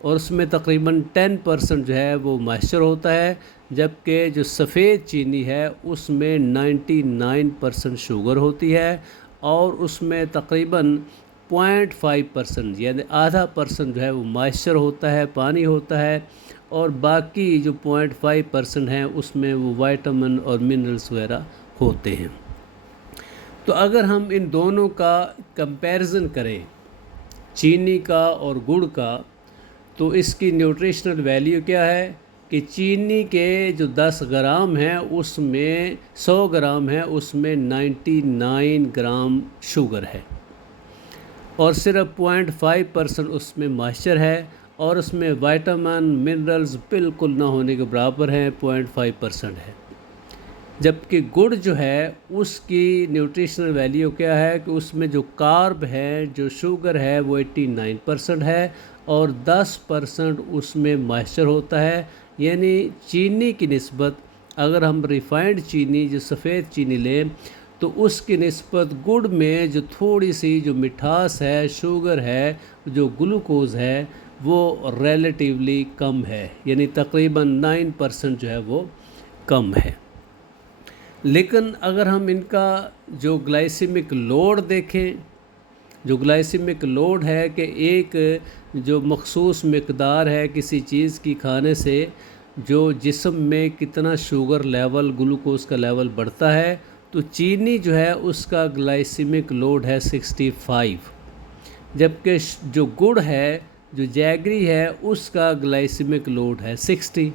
اور اس میں تقریباً 10% جو ہے وہ مائسچر ہوتا ہے، جبکہ جو سفید چینی ہے اس میں 99% شوگر ہوتی ہے، اور اس میں تقریباً 0.5% یعنی آدھا پرسنٹ جو ہے وہ مائسچر ہوتا ہے، پانی ہوتا ہے، اور باقی جو 0.5% ہیں اس میں وہ وائٹامن اور منرلس وغیرہ ہوتے ہیں۔ تو اگر ہم ان دونوں کا کمپیریزن کریں، چینی کا اور گڑ کا، تو اس کی نیوٹریشنل ویلیو کیا ہے کہ چینی کے جو 10 گرام ہیں اس میں 100 گرام ہے، اس میں 99 گرام شوگر ہے، اور صرف 0.5% اس میں مائسچر ہے، اور اس میں وائٹامن منرلز بالکل نہ ہونے کے برابر ہیں، 0.5% ہے۔ جبکہ گڑ جو ہے اس کی نیوٹریشنل ویلیو کیا ہے کہ اس میں جو کارب ہے، جو شوگر ہے، وہ 89% ہے، اور 10% اس میں مائسچر ہوتا ہے، یعنی چینی کی نسبت اگر ہم ریفائنڈ چینی جو سفید چینی لیں تو اس کی نسبت گڑ میں جو تھوڑی سی جو مٹھاس ہے، شوگر ہے، جو گلوکوز ہے، وہ ریلیٹیولی کم ہے، یعنی تقریباً 9% جو ہے وہ کم ہے۔ لیکن اگر ہم ان کا جو گلائسیمک لوڈ دیکھیں، جو گلائسیمک لوڈ ہے کہ ایک جو مخصوص مقدار ہے کسی چیز کی کھانے سے جو جسم میں کتنا شوگر لیول، گلوکوز کا لیول بڑھتا ہے، تو چینی جو ہے اس کا گلائسیمک لوڈ ہے 65، جبکہ جو گڑ ہے، جو جیگری ہے، اس کا گلائسیمک لوڈ ہے 60۔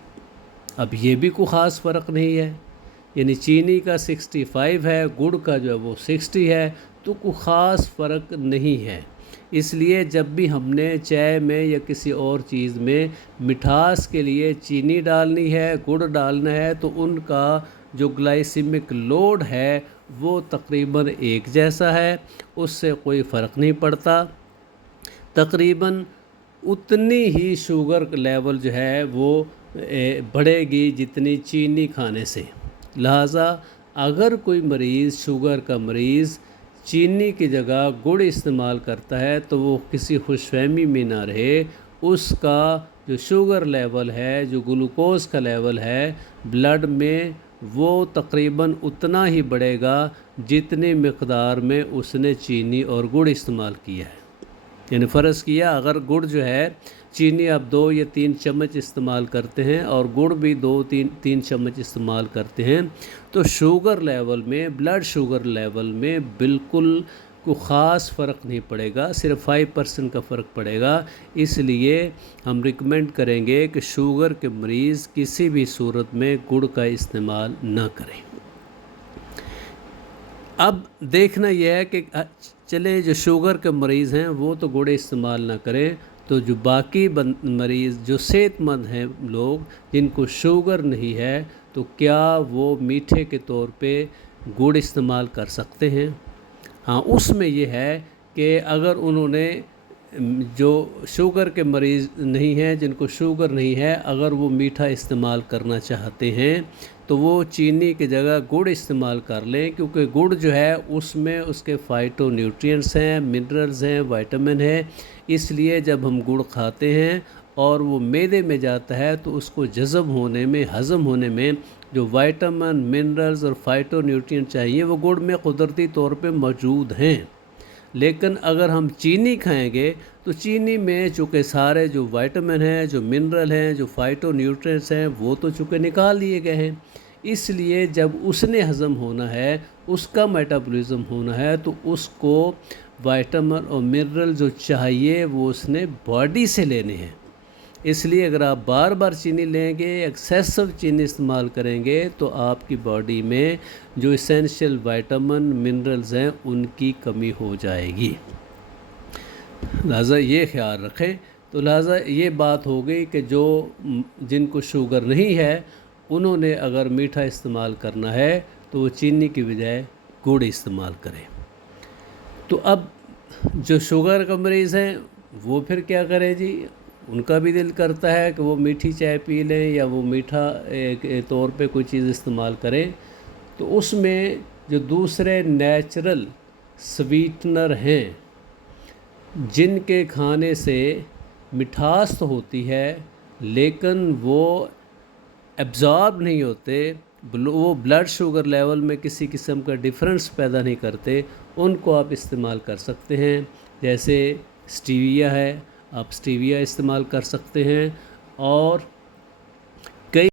اب یہ بھی کوئی خاص فرق نہیں ہے، یعنی چینی کا 65 ہے، گڑ کا جو ہے وہ 60 ہے، تو کوئی خاص فرق نہیں ہے۔ اس لیے جب بھی ہم نے چائے میں یا کسی اور چیز میں مٹھاس کے لیے چینی ڈالنی ہے، گڑ ڈالنا ہے، تو ان کا جو گلائسیمک لوڈ ہے وہ تقریباً ایک جیسا ہے، اس سے کوئی فرق نہیں پڑتا، تقریباً اتنی ہی شوگر لیول جو ہے وہ بڑھے گی جتنی چینی کھانے سے۔ لہٰذا اگر کوئی مریض، شوگر کا مریض، چینی کی جگہ گڑ استعمال کرتا ہے تو وہ کسی خوش فہمی میں نہ رہے، اس کا جو شوگر لیول ہے، جو گلوکوز کا لیول ہے بلڈ میں، وہ تقریباً اتنا ہی بڑھے گا جتنی مقدار میں اس نے چینی اور گڑ استعمال کیا ہے۔ یعنی فرض کیا اگر گڑ جو ہے، چینی آپ 2 یا 3 چمچ استعمال کرتے ہیں اور گڑ بھی 2-3 چمچ استعمال کرتے ہیں، تو شوگر لیول میں، بلڈ شوگر لیول میں بالکل کوئی خاص فرق نہیں پڑے گا، صرف 5% کا فرق پڑے گا۔ اس لیے ہم ریکمینڈ کریں گے کہ شوگر کے مریض کسی بھی صورت میں گڑ کا استعمال نہ کریں۔ اب دیکھنا یہ ہے کہ چلے جو شوگر کے مریض ہیں وہ تو گڑ استعمال نہ کریں، تو جو باقی مریض جو صحت مند ہیں لوگ جن کو شوگر نہیں ہے، تو کیا وہ میٹھے کے طور پہ گڑ استعمال کر سکتے ہیں؟ ہاں، اس میں یہ ہے کہ اگر انہوں نے جو شوگر کے مریض نہیں ہیں، جن کو شوگر نہیں ہے، اگر وہ میٹھا استعمال کرنا چاہتے ہیں تو وہ چینی کی جگہ گڑ استعمال کر لیں، کیونکہ گڑ جو ہے اس میں اس کے فائٹو نیوٹرینٹس ہیں، منرلز ہیں، وائٹامن ہیں، اس لیے جب ہم گڑ کھاتے ہیں اور وہ معدے میں جاتا ہے تو اس کو جذب ہونے میں، ہضم ہونے میں جو وائٹامن، منرلز اور فائٹو نیوٹرینٹ چاہیے وہ گڑ میں قدرتی طور پہ موجود ہیں۔ لیکن اگر ہم چینی کھائیں گے تو چینی میں چونکہ سارے جو وائٹامن ہیں، جو منرل ہیں، جو فائٹو نیوٹرینٹس ہیں، وہ تو چونکہ نکال دیے گئے ہیں، اس لیے جب اس نے ہضم ہونا ہے، اس کا میٹابولزم ہونا ہے، تو اس کو وائٹامن اور منرل جو چاہیے وہ اس نے باڈی سے لینے ہیں۔ اس لیے اگر آپ بار بار چینی لیں گے، ایکسیسو چینی استعمال کریں گے، تو آپ کی باڈی میں جو اسینشیل وائٹامن، منرلز ہیں، ان کی کمی ہو جائے گی۔ لہٰذا یہ خیال رکھیں۔ تو لہٰذا یہ بات ہو گئی کہ جن کو شوگر نہیں ہے انہوں نے اگر میٹھا استعمال کرنا ہے تو وہ چینی کی بجائے گڑ استعمال کریں۔ تو اب جو شوگر کا مریض ہیں وہ پھر کیا کریں جی؟ ان کا بھی دل کرتا ہے کہ وہ میٹھی چائے پی لیں یا وہ میٹھا طور پہ کوئی چیز استعمال کریں، تو اس میں جو دوسرے نیچرل سویٹنر ہیں جن کے کھانے سے مٹھاس تو ہوتی ہے لیکن وہ ایبزارب نہیں ہوتے، وہ بلڈ شوگر لیول میں کسی قسم کا ڈفرینس پیدا نہیں کرتے، ان کو آپ استعمال کر سکتے ہیں۔ جیسے اسٹیویا ہے، آپ اسٹیویا استعمال کر سکتے ہیں، اور